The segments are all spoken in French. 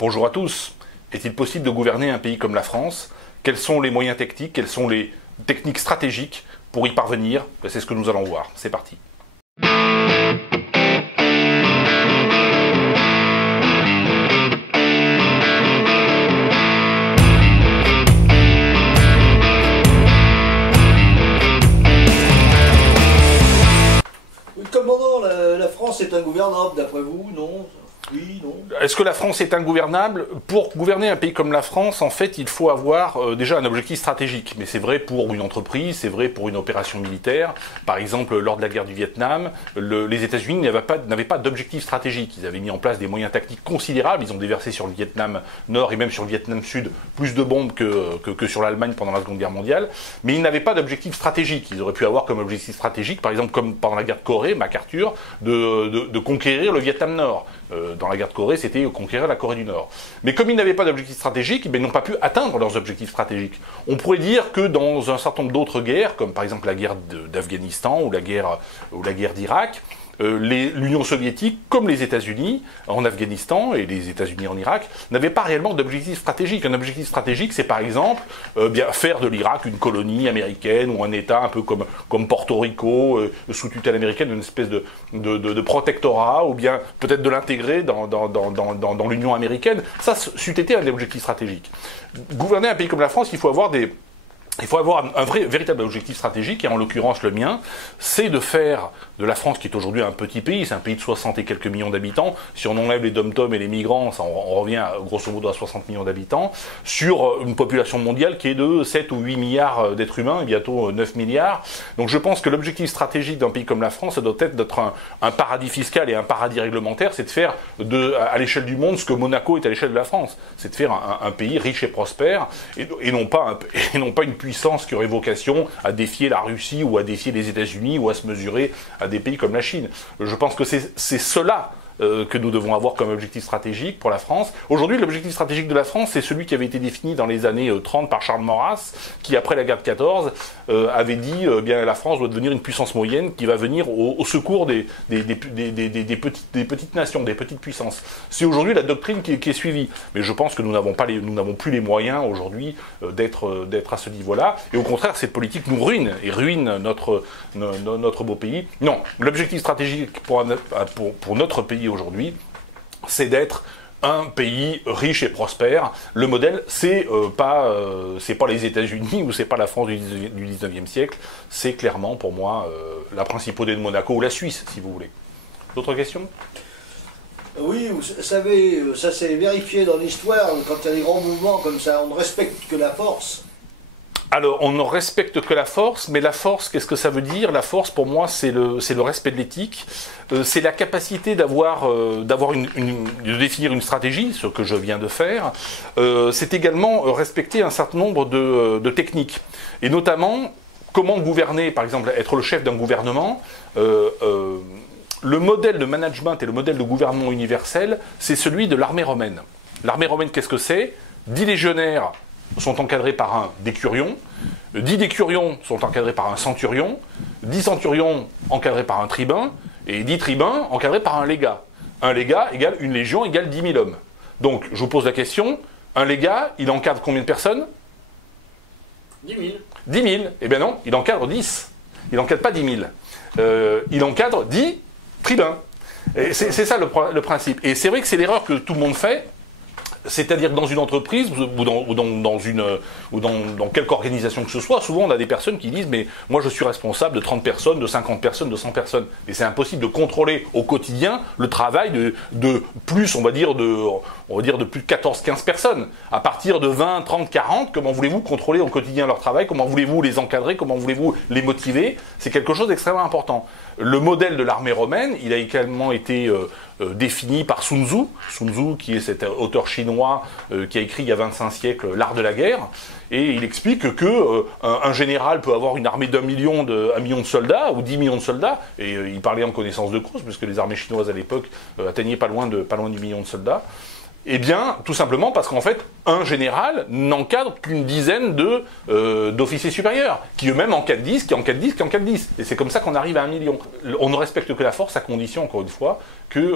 Bonjour à tous. Est-il possible de gouverner un pays comme la France? Quels sont les moyens techniques? Quelles sont les techniques stratégiques pour y parvenir? C'est ce que nous allons voir. C'est parti. Commandant, la France est ingouvernable d'après vous, non? Oui, non. Est-ce que la France est ingouvernable? Pour gouverner un pays comme la France, en fait, il faut avoir déjà un objectif stratégique. Mais c'est vrai pour une entreprise, c'est vrai pour une opération militaire. Par exemple, lors de la guerre du Vietnam, les États-Unis n'avaient pas d'objectif stratégique. Ils avaient mis en place des moyens tactiques considérables. Ils ont déversé sur le Vietnam Nord et même sur le Vietnam Sud plus de bombes que sur l'Allemagne pendant la Seconde Guerre mondiale. Mais ils n'avaient pas d'objectif stratégique. Ils auraient pu avoir comme objectif stratégique, par exemple, comme pendant la guerre de Corée, MacArthur, de conquérir le Vietnam Nord. Dans la guerre de Corée, c'était conquérir la Corée du Nord. Mais comme ils n'avaient pas d'objectif stratégique, ils n'ont pas pu atteindre leurs objectifs stratégiques. On pourrait dire que dans un certain nombre d'autres guerres, comme par exemple la guerre d'Afghanistan ou la guerre d'Irak, l'Union soviétique, comme les États-Unis en Afghanistan et les États-Unis en Irak, n'avaient pas réellement d'objectif stratégique. Un objectif stratégique, c'est par exemple faire de l'Irak une colonie américaine ou un État un peu comme Porto Rico, sous tutelle américaine, une espèce de protectorat, ou bien peut-être de l'intégrer dans l'Union américaine. Ça, c'eût été un objectif stratégique. Gouverner un pays comme la France, il faut avoir un véritable objectif stratégique, et en l'occurrence le mien, c'est de faire de la France, qui est aujourd'hui un petit pays, c'est un pays de 60 et quelques millions d'habitants, si on enlève les dom-toms et les migrants, on revient grosso modo à 60 millions d'habitants, sur une population mondiale qui est de 7 ou 8 milliards d'êtres humains, et bientôt 9 milliards. Donc je pense que l'objectif stratégique d'un pays comme la France, ça doit être d'être un paradis fiscal et un paradis réglementaire, c'est de faire à l'échelle du monde ce que Monaco est à l'échelle de la France, c'est de faire un pays riche et prospère, et non pas une puissance qui aurait vocation à défier la Russie ou à défier les États-Unis ou à se mesurer à des pays comme la Chine. Je pense que c'est cela que nous devons avoir comme objectif stratégique pour la France. Aujourd'hui, l'objectif stratégique de la France, c'est celui qui avait été défini dans les années 30 par Charles Maurras, qui, après la guerre de 14, avait dit bien la France doit devenir une puissance moyenne qui va venir au secours des petites nations, des petites puissances. C'est aujourd'hui la doctrine qui est suivie. Mais je pense que nous n'avons plus les moyens aujourd'hui d'être à ce niveau-là. Et au contraire, cette politique nous ruine, et ruine notre beau pays. Non, l'objectif stratégique pour notre pays aujourd'hui, c'est d'être un pays riche et prospère. Le modèle, c'est pas les États-Unis ou c'est pas la France du 19e siècle. C'est clairement pour moi la principauté de Monaco ou la Suisse, si vous voulez. D'autres questions? Oui, vous savez, ça s'est vérifié dans l'histoire, quand il y a des grands mouvements comme ça, on ne respecte que la force. Alors, on ne respecte que la force, mais la force, qu'est-ce que ça veut dire? La force, pour moi, c'est le respect de l'éthique, c'est la capacité de définir une stratégie, ce que je viens de faire. C'est également respecter un certain nombre de techniques, et notamment comment gouverner, par exemple, être le chef d'un gouvernement. Le modèle de management et le modèle de gouvernement universel, c'est celui de l'armée romaine. L'armée romaine, qu'est-ce que c'est? 10 légionnaires sont encadrés par un décurion, 10 décurions sont encadrés par un centurion, 10 centurions encadrés par un tribun, et 10 tribuns encadrés par un légat. Un légat égale une légion égale 10 000 hommes. Donc, je vous pose la question, un légat, il encadre combien de personnes? 10 000. 10 000. Eh bien non, il encadre 10. Il n'encadre pas 10 000. Il encadre 10 tribuns. C'est ça le principe. Et c'est vrai que c'est l'erreur que tout le monde fait. C'est-à-dire que dans une entreprise ou dans quelque organisation que ce soit, souvent on a des personnes qui disent « mais moi je suis responsable de 30 personnes, de 50 personnes, de 100 personnes ». Et c'est impossible de contrôler au quotidien le travail de plus, on va dire de plus de 14-15 personnes. À partir de 20, 30, 40, comment voulez-vous contrôler au quotidien leur travail? Comment voulez-vous les encadrer? Comment voulez-vous les motiver? C'est quelque chose d'extrêmement important. Le modèle de l'armée romaine, il a également été défini par Sun Tzu. Sun Tzu, qui est cet auteur chinois qui a écrit il y a 25 siècles L'art de la guerre, et il explique que un général peut avoir une armée d'1 million de soldats ou 10 millions de soldats, et il parlait en connaissance de cause, puisque les armées chinoises à l'époque atteignaient pas loin du million de soldats. Eh bien, tout simplement parce qu'en fait, un général n'encadre qu'une dizaine d'officiers supérieurs, qui eux-mêmes encadrent 10, qui encadrent 10, qui encadrent 10. Et c'est comme ça qu'on arrive à 1 million. On ne respecte que la force à condition, encore une fois, que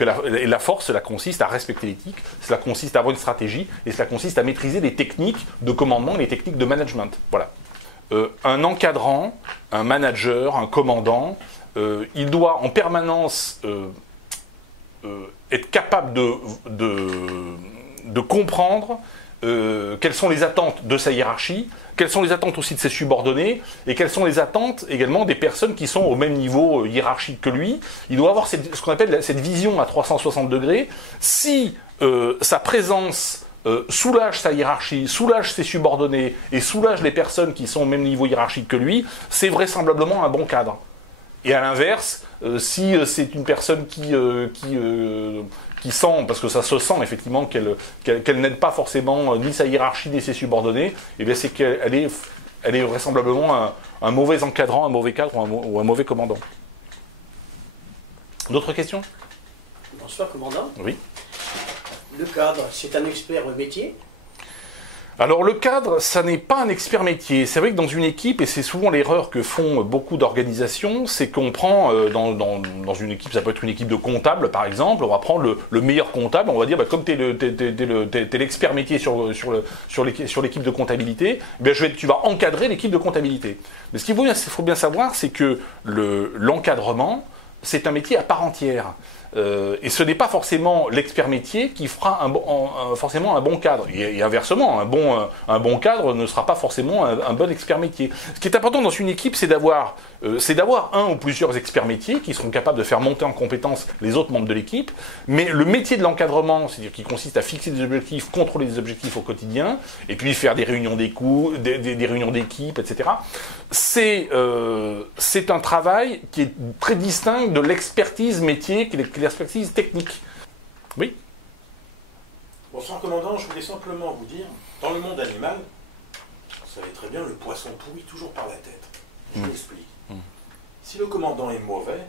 la force, cela consiste à respecter l'éthique, cela consiste à avoir une stratégie, et cela consiste à maîtriser les techniques de commandement et les techniques de management. Voilà. Un encadrant, un manager, un commandant, il doit en permanence être capable de comprendre quelles sont les attentes de sa hiérarchie, quelles sont les attentes aussi de ses subordonnés, et quelles sont les attentes également des personnes qui sont au même niveau hiérarchique que lui. Il doit avoir ce qu'on appelle cette vision à 360 degrés. Si sa présence soulage sa hiérarchie, soulage ses subordonnés, et soulage les personnes qui sont au même niveau hiérarchique que lui, c'est vraisemblablement un bon cadre. Et à l'inverse, si c'est une personne qui sent, parce que ça se sent effectivement qu'elle n'aide pas forcément ni sa hiérarchie ni ses subordonnés, eh bien c'est qu'elle est vraisemblablement un mauvais encadrant, un mauvais cadre ou un mauvais commandant. D'autres questions? Bonsoir, commandant. Oui. Le cadre, c'est un expert métier? Alors le cadre, ça n'est pas un expert métier. C'est vrai que dans une équipe, et c'est souvent l'erreur que font beaucoup d'organisations, c'est qu'on prend, dans une équipe, ça peut être une équipe de comptables par exemple, on va prendre le meilleur comptable, on va dire, comme tu es l'expert métier sur l'équipe de comptabilité, bien, tu vas encadrer l'équipe de comptabilité. Mais ce qu'il faut bien savoir, c'est que l'encadrement, c'est un métier à part entière. Et ce n'est pas forcément l'expert métier qui fera forcément un bon cadre. Et inversement, un bon cadre ne sera pas forcément un bon expert métier. Ce qui est important dans une équipe, c'est d'avoir un ou plusieurs experts métiers qui seront capables de faire monter en compétence les autres membres de l'équipe. Mais le métier de l'encadrement, c'est-à-dire qui consiste à fixer des objectifs, contrôler des objectifs au quotidien, et puis faire des réunions des réunions d'équipe, etc. C'est un travail qui est très distinct de l'expertise métier, qui est l'expertise technique. Oui. Bonsoir commandant, je voulais simplement vous dire, dans le monde animal, vous savez très bien, le poisson pourrit toujours par la tête. Je m'explique. Si le commandant est mauvais,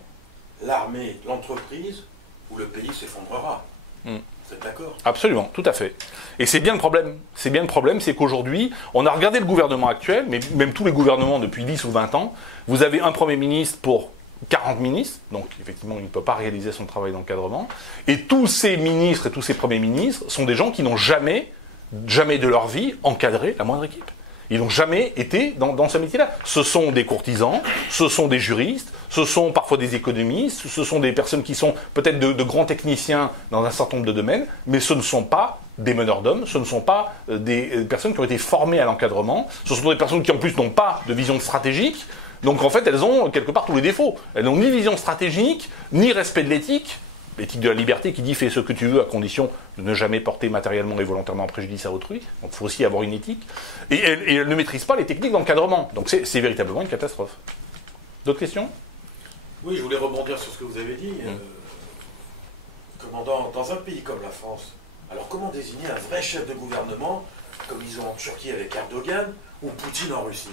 l'armée, l'entreprise ou le pays s'effondrera. Vous êtes d'accord? Absolument, tout à fait. Et c'est bien le problème. C'est bien le problème, c'est qu'aujourd'hui, on a regardé le gouvernement actuel, mais même tous les gouvernements depuis 10 ou 20 ans, vous avez un Premier ministre pour 40 ministres, donc effectivement il ne peut pas réaliser son travail d'encadrement, et tous ces ministres et tous ces premiers ministres sont des gens qui n'ont jamais de leur vie encadré la moindre équipe. Ils n'ont jamais été dans ce métier-là. Ce sont des courtisans, ce sont des juristes, ce sont parfois des économistes, ce sont des personnes qui sont peut-être de grands techniciens dans un certain nombre de domaines, mais ce ne sont pas des meneurs d'hommes, ce ne sont pas des personnes qui ont été formées à l'encadrement, ce sont des personnes qui en plus n'ont pas de vision stratégique. Donc en fait, elles ont quelque part tous les défauts. Elles n'ont ni vision stratégique, ni respect de l'éthique de la liberté qui dit fais ce que tu veux à condition de ne jamais porter matériellement et volontairement préjudice à autrui. Donc il faut aussi avoir une éthique. Et elles ne maîtrisent pas les techniques d'encadrement. Donc c'est véritablement une catastrophe. D'autres questions? Oui, je voulais rebondir sur ce que vous avez dit. Commandant, dans un pays comme la France, alors comment désigner un vrai chef de gouvernement, comme ils ont en Turquie avec Erdogan, ou Poutine en Russie?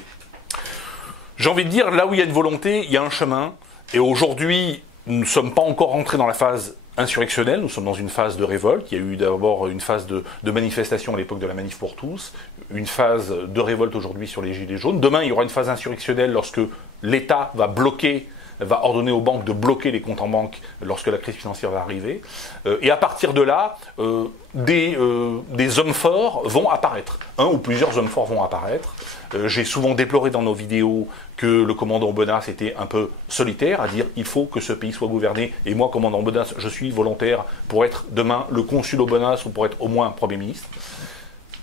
J'ai envie de dire, là où il y a une volonté, il y a un chemin. Et aujourd'hui, nous ne sommes pas encore rentrés dans la phase insurrectionnelle, nous sommes dans une phase de révolte. Il y a eu d'abord une phase de manifestation à l'époque de la Manif pour tous, une phase de révolte aujourd'hui sur les Gilets jaunes. Demain, il y aura une phase insurrectionnelle lorsque l'État va ordonner aux banques de bloquer les comptes en banque lorsque la crise financière va arriver. Et à partir de là, des hommes forts vont apparaître. Un ou plusieurs hommes forts vont apparaître. J'ai souvent déploré dans nos vidéos que le commandant Benas était un peu solitaire, à dire il faut que ce pays soit gouverné, et moi, commandant Benas, je suis volontaire pour être demain le consul au Benas ou pour être au moins Premier ministre.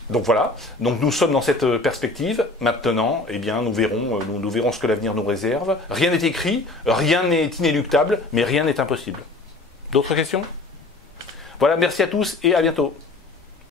Donc voilà, donc nous sommes dans cette perspective. Maintenant, eh bien, nous verrons ce que l'avenir nous réserve. Rien n'est écrit, rien n'est inéluctable, mais rien n'est impossible. D'autres questions? Voilà, merci à tous et à bientôt.